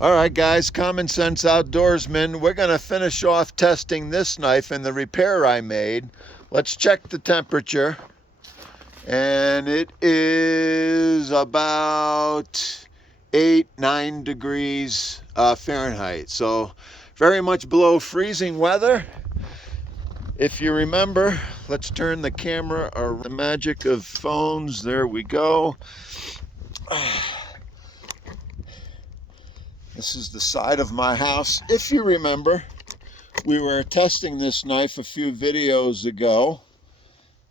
All right, guys, Common Sense Outdoorsmen. We're going to finish off testing this knife and the repair I made. Let's check the temperature. And it is about 9 degrees Fahrenheit. So very much below freezing weather. If you remember, let's turn the camera around. The magic of phones. There we go. This is the side of my house. If you remember, we were testing this knife a few videos ago,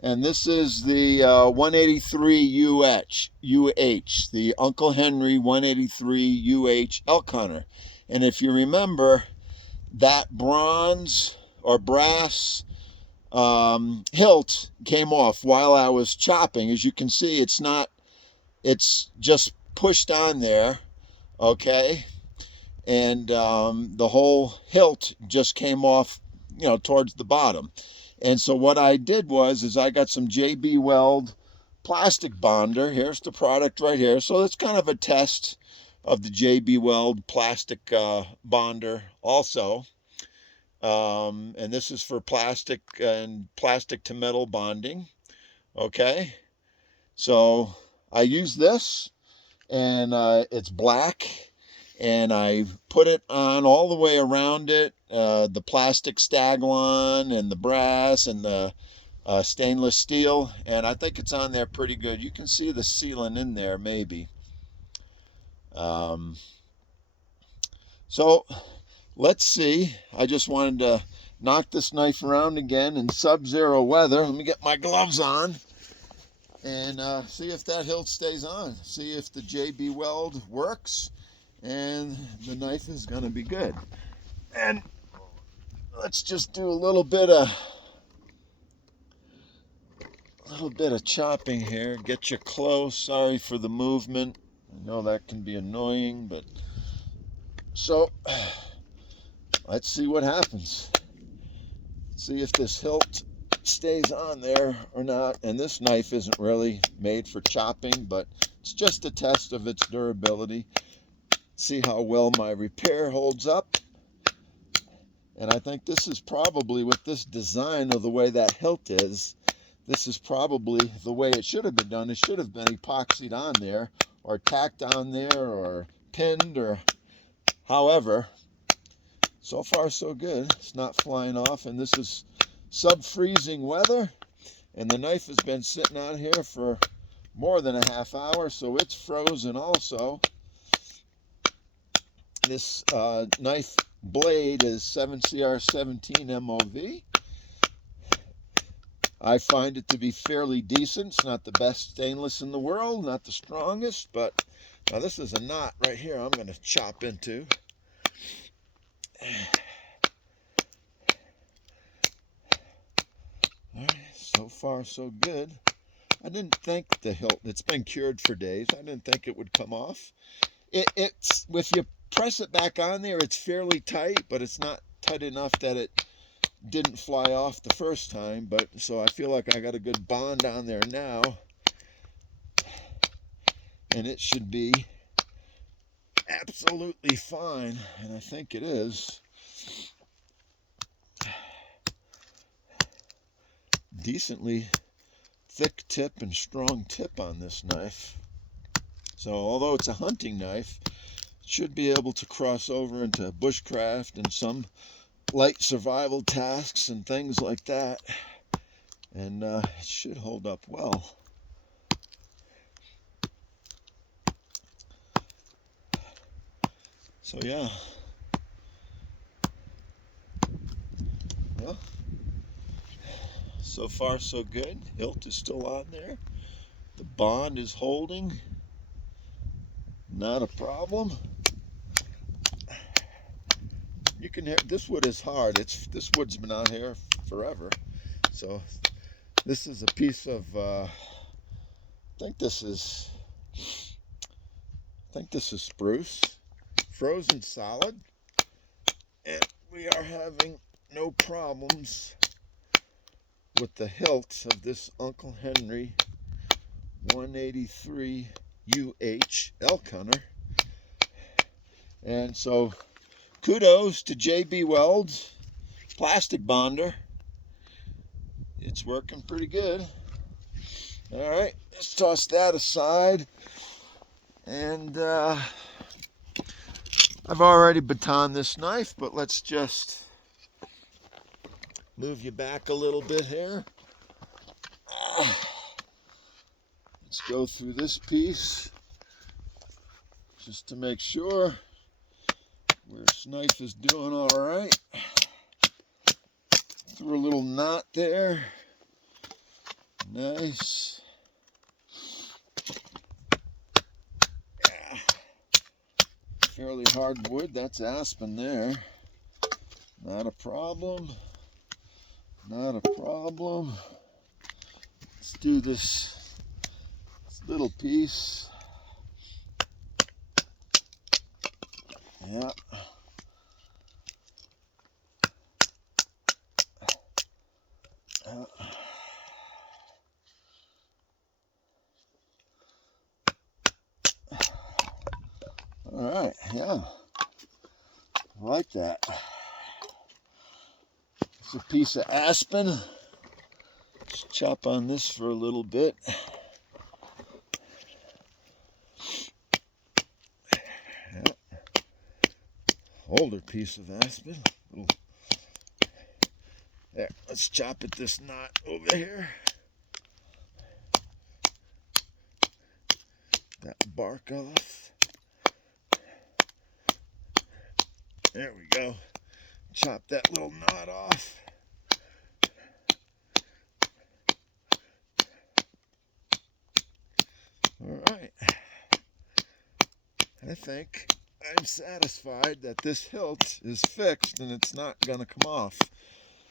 and this is the 183 UH, the Uncle Henry 183 UH Elk Hunter. And if you remember, that bronze or brass hilt came off while I was chopping. As you can see, it's just pushed on there, okay? And the whole hilt just came off, towards the bottom. And so what I did was I got some JB Weld Plastic Bonder. Here's the product right here. So it's kind of a test of the JB Weld Plastic Bonder also. And this is for plastic and plastic to metal bonding. Okay. So I use this, and it's black. And I put it on all the way around it, the plastic staglon and the brass and the stainless steel, and I think it's on there pretty good. You can see the sealant in there maybe. So let's see. I just wanted to knock this knife around again in sub-zero weather. Let me get my gloves on and see if that hilt stays on. See if the JB Weld works. And the knife is going to be good. And let's just do a little bit of chopping here. Get you close. Sorry for the movement. I know that can be annoying, but so let's see what happens. See if this hilt stays on there or not. And this knife isn't really made for chopping, but it's just a test of its durability. See how well my repair holds up. And I think this is probably, with this design of the way that hilt is, this is probably the way it should have been done. It should have been epoxied on there or tacked on there or pinned, or however. So far so good. It's not flying off, and this is sub-freezing weather, and the knife has been sitting out here for more than a half hour, so it's frozen also. This knife blade is 7CR17 MOV. I find it to be fairly decent. It's not the best stainless in the world, not the strongest, but now this is a knot right here I'm going to chop into. All right, so far so good. I didn't think the hilt, it's been cured for days, I didn't think it would come off. It's, if you press it back on there, it's fairly tight, but it's not tight enough that it didn't fly off the first time. But so I feel like I got a good bond on there now, and it should be absolutely fine, and I think it is. Decently thick tip and strong tip on this knife. So although it's a hunting knife, it should be able to cross over into bushcraft and some light survival tasks and things like that, and it should hold up well. So yeah, well, so far so good. Hilt is still on there. The bond is holding. Not a problem. You can hear this wood is hard. This wood's been on here forever. So this is a piece of I think this is spruce, frozen solid, and we are having no problems with the hilt of this Uncle Henry 183 UH Elk Hunter. And so kudos to JB Weld Plastic Bonder. It's working pretty good. All right, let's toss that aside. And I've already batoned this knife, but let's just move you back a little bit here. Let's go through this piece just to make sure this knife is doing all right. Threw a little knot there. Nice. Yeah. Fairly hard wood. That's aspen there. Not a problem. Not a problem. Let's do this little piece. Yeah. All right, yeah, I like that. It's a piece of aspen. Let's chop on this for a little bit. Yeah. Older piece of aspen. There, let's chop at this knot over here. That bark off. There we go. Chop that little knot off. All right. I think I'm satisfied that this hilt is fixed and it's not going to come off.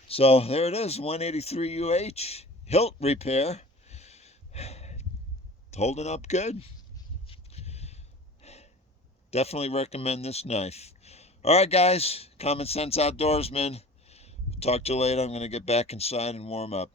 So there it is, 183 UH hilt repair. Holding up good. Definitely recommend this knife. All right, guys, Common Sense Outdoorsman. Talk to you later. I'm going to get back inside and warm up.